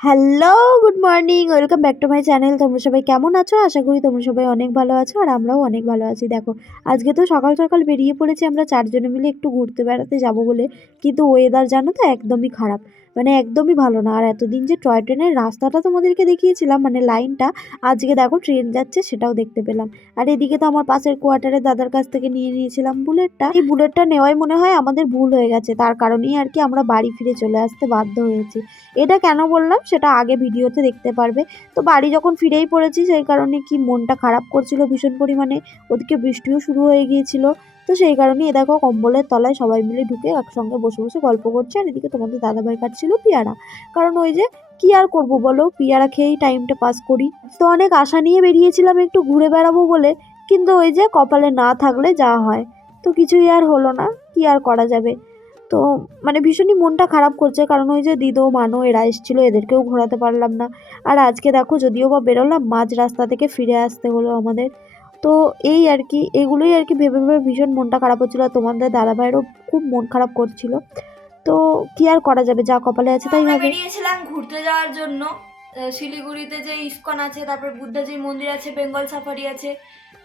Hello good morning welcome back to my channel তোমরা সবাই কেমন আছো? আশা করি তোমরা সবাই অনেক ভালো আছো আর আমরাও অনেক ভালো আছি। দেখো, আজকে তো সকাল সকাল বেরিয়ে পড়েছি। আমরা চারজনে মিলে একটু ঘুরতে বেড়াতে যাব বলে। কিন্তু ওয়েদার জানো তো একদমই খারাপ। মানে একদমই ভালো না। আর এতদিন যে টয় ট্রেনের রাস্তাটা তোমাদেরকে দেখিয়েছিলাম মানে লাইনটা, আজকে দেখো ট্রেন যাচ্ছে সেটাও দেখতে পেলাম। আর এদিকে তো আমার পাশের কোয়ার্টারে দাদার কাছ থেকে নিয়ে নিয়েছিলাম বুলেটটা। এই বুলেটটা নেওয়াই মনে হয় আমাদের ভুল হয়ে গেছে। তার কারণেই আর কি আমরা বাড়ি ফিরে চলে আসতে বাধ্য হয়েছি। এটা কেন বললাম সেটা আগে ভিডিওতে দেখতে পারবে। তো বাড়ি যখন ফিরেই পড়েছি, সেই কারণে কি মনটা খারাপ করছিল ভীষণ পরিমাণে। ওদিকে বৃষ্টিও শুরু হয়ে গিয়েছিল। তো সেই কারণেই এ দেখো কম্বলের তলায় সবাই মিলে ঢুকে একসঙ্গে বসে বসে গল্প করছে আর এদিকে তোমাদের দাদাভাই কাটছিল পেয়ারা। কারণ ওই যে কি আর করব বলো? পেয়ারা খেয়েই টাইমটা পাস করি। তো অনেক আশা নিয়ে বেরিয়েছিলাম একটু ঘুরে বেড়াবো বলে, কিন্তু ওই যে কপালে না থাকলে যা হয়। তো কিছুই আর হলো না, কি আর করা যাবে? তো মানে ভীষণই মনটা খারাপ করছে, কারণ ওই যে দিদো, মানো এরা এসেছিল, এদেরকেও ঘোরাতে পারলাম না। আর আজকে দেখো যদিও বা বেরোলাম, মাঝ রাস্তা থেকে ফিরে আসতে হলো আমাদের। তো এই আর কি এগুলোই আর কি ভেবে ভেবে ভীষণ মনটা খারাপ হচ্ছিল আর তোমাদের দাদাভাইয়েরও খুব মন খারাপ করছিল। তো কি আর করা যাবে যা কপালে আছে তাই হবে। বেরিয়েছিলাম ঘুরতে যাওয়ার জন্য শিলিগুড়িতে যে ইস্কন আছে তারপর বুদ্ধাজির মন্দির আছে বেঙ্গল সাফারি আছে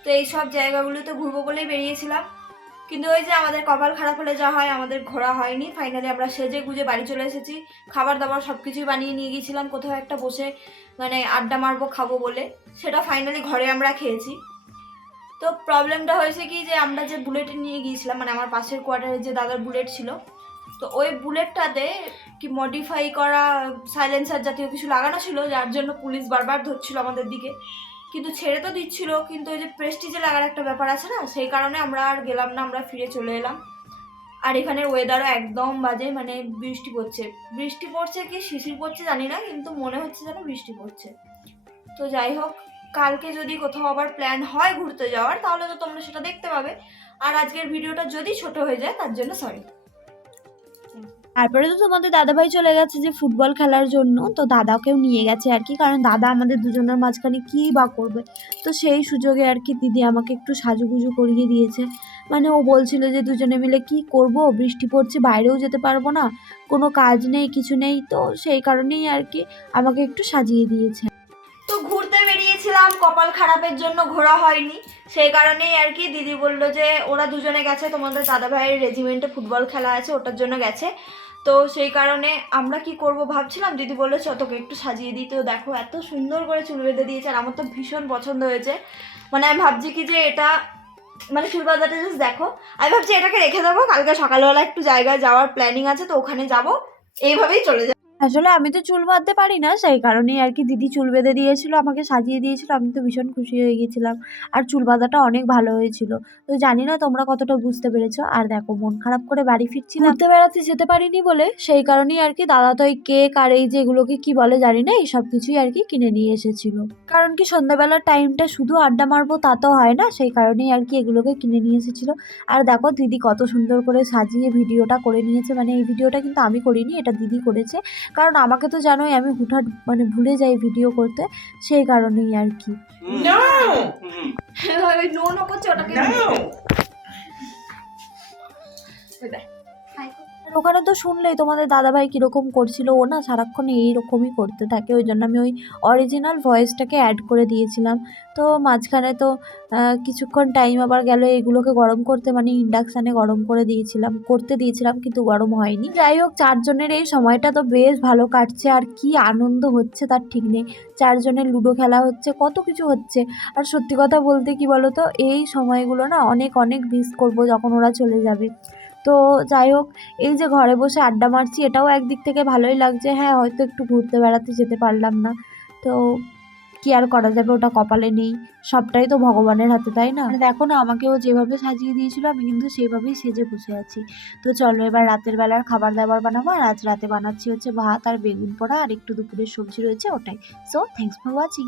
তো এই সব জায়গাগুলোতে ঘুরবো বলেই বেরিয়েছিলাম। কিন্তু ওই যে আমাদের কপাল খারাপ হলে যা হয় আমাদের ঘোরা হয়নি। ফাইনালি আমরা সেজে গুজে বাড়ি চলে এসেছি। খাবার দাবার সব কিছুই বানিয়ে নিয়ে গিয়েছিলাম কোথাও একটা বসে মানে আড্ডা মারবো খাব বলে। সেটা ফাইনালি ঘরে আমরা খেয়েছি। তো প্রবলেমটা হয়েছে কি যে আমরা যে বুলেট নিয়ে গিয়েছিলাম মানে আমার পাশের কোয়ার্টারে যে দাদার বুলেট ছিল, তো ওই বুলেটটাতে কি মডিফাই করা সাইলেন্সার জাতীয় কিছু লাগানো ছিল, যার জন্য পুলিশ বারবার ধরছিল আমাদের দিকে। কিন্তু ছেড়ে তো দিচ্ছিল, কিন্তু ওই যে প্রেস্টিজে লাগার একটা ব্যাপার আছে না, সেই কারণে আমরা আর গেলাম না, আমরা ফিরে চলে এলাম। আর এখানে ওয়েদারও একদম বাজে মানে বৃষ্টি পড়ছে। বৃষ্টি পড়ছে কি শিশির পড়ছে জানি না, কিন্তু মনে হচ্ছে যেন বৃষ্টি পড়ছে। তো যাই হোক কালকে যদি কোথাও আবার প্ল্যান হয় ঘুরতে যাওয়ার, তাহলে তো তোমরা সেটা দেখতে পাবে। আর আজকের ভিডিওটা যদি ছোট হয়ে যায়, তার জন্য সরি তারপরে তো তোমাদের দাদাভাই চলে গেছে যে ফুটবল খেলার জন্য, তো দাদাকেও নিয়ে গেছে আর কি, কারণ দাদা আমাদের দুজনের মাঝখানে কী বা করবে? তো সেই সুযোগে আর কি দিদি আমাকে একটু সাজুগুজু করিয়ে দিয়েছে। মানে ও বলছিল যে দুজনে মিলে কি করব, বৃষ্টি পড়ছে, বাইরেও যেতে পারব না, কোনো কাজ নেই, কিছু নেই, তো সেই কারণেই আর কি আমাকে একটু সাজিয়ে দিয়েছে। বেরিয়েছিলাম কপাল খারাপের জন্য ঘোরা হয়নি। সেই কারণেই আর কি দিদি বলল যে, ওরা দুজনে গেছে, তোমাদের দাদা ভাইয়ের রেজিমেন্টে ফুটবল খেলা আছে, ওটার জন্য গেছে। তো সেই কারণে আমরা কি করব ভাবছিলাম, দিদি বলল, চ, তোকে একটু সাজিয়ে দিই। তো দেখো, এত সুন্দর করে চুল বেঁধে দিয়েছে, আর আমার তো ভীষণ পছন্দ হয়েছে। মানে আমি ভাবছি কি যে, এটা মানে চুল বাঁধাটা জাস্ট দেখো। আমি ভাবছি এটাকে রেখে দেবো, কালকে সকালবেলা একটু জায়গায় যাওয়ার প্ল্যানিং আছে, তো ওখানে যাব। এইভাবেই চলে যাব। আসলে আমি তো চুল বাঁধতে পারি না, সেই কারণেই আর কি দিদি চুল বেঁধে দিয়েছিল, আমাকে সাজিয়ে দিয়েছিল, আমি তো ভীষণ খুশি হয়ে গেছিলাম। আর চুল বাঁধাটা অনেক ভালো হয়েছিল। তো জানি না তোমরা কতটা বুঝতে পেরেছ। আর দেখো, মন খারাপ করে বাড়ি ফিরছিলাম। ঘুরতে বেড়াতে যেতে পারিনি বলে, সেই কারণেই আর কি দাদা তো এই কেক আর এই যে এগুলোকে কি বলে জানি না, এই সব কিছুই আর কি কিনে নিয়ে এসেছিল। কারণ কি সন্ধ্যাবেলার টাইমটা শুধু আড্ডা মারবো তা তো হয় না, সেই কারণেই আর কি এগুলোকে কিনে নিয়ে এসেছিল। আর দেখো, দিদি কত সুন্দর করে সাজিয়ে ভিডিওটা করে নিয়েছে। মানে এই ভিডিওটা কিন্তু আমি করিনি, এটা দিদি করেছে। কারণ আমাকে তো জানোই আমি হুটহাট মানে ভুলে যাই ভিডিও করতে সেই কারণেই আর কি। করছে ওটাকে ওখানে তো শুনলেই তোমাদের দাদাভাই কীরকম করছিল, ও না সারাক্ষণ এইরকমই করতে থাকে, ওই জন্য আমি ওই অরিজিনাল ভয়েসটাকে অ্যাড করে দিয়েছিলাম। তো মাঝখানে তো কিছুক্ষণ টাইম আবার গেল, এগুলোকে গরম করতে মানে ইন্ডাকশানে গরম করে দিয়েছিলাম, করতে দিয়েছিলাম কিন্তু গরম হয়নি। যাই হোক, চারজনের এই সময়টা তো বেশ ভালো কাটছে, আর কি আনন্দ হচ্ছে তার ঠিক নেই। চারজনের লুডো খেলা হচ্ছে, কত কিছু হচ্ছে। আর সত্যি কথা বলতে কি বলো তো এই সময়গুলো না অনেক অনেক মিস করব যখন ওরা চলে যাবে। তো যাই হোক, এই যে ঘরে বসে আড্ডা মারছি, এটাও একদিক থেকে ভালোই লাগছে। হ্যাঁ হয়তো একটু ঘুরতে বেড়াতে যেতে পারলাম না। তো কি আর করা যাবে, ওটা কপালে নেই। সবটাই তো ভগবানের হাতে, তাই না? দেখো না আমাকে ও যেভাবে সাজিয়ে দিয়েছিল, আমি কিন্তু সেইভাবেই সেজে বসে আছি। তো চলো এবার রাতের বেলার খাবার দাবার বানাবো, আর আজ রাতে বানাচ্ছি হচ্ছে ভাত আর বেগুন পোড়া, আর একটু দুপুরের সবজি রয়েছে ওটাই। So thanks for watching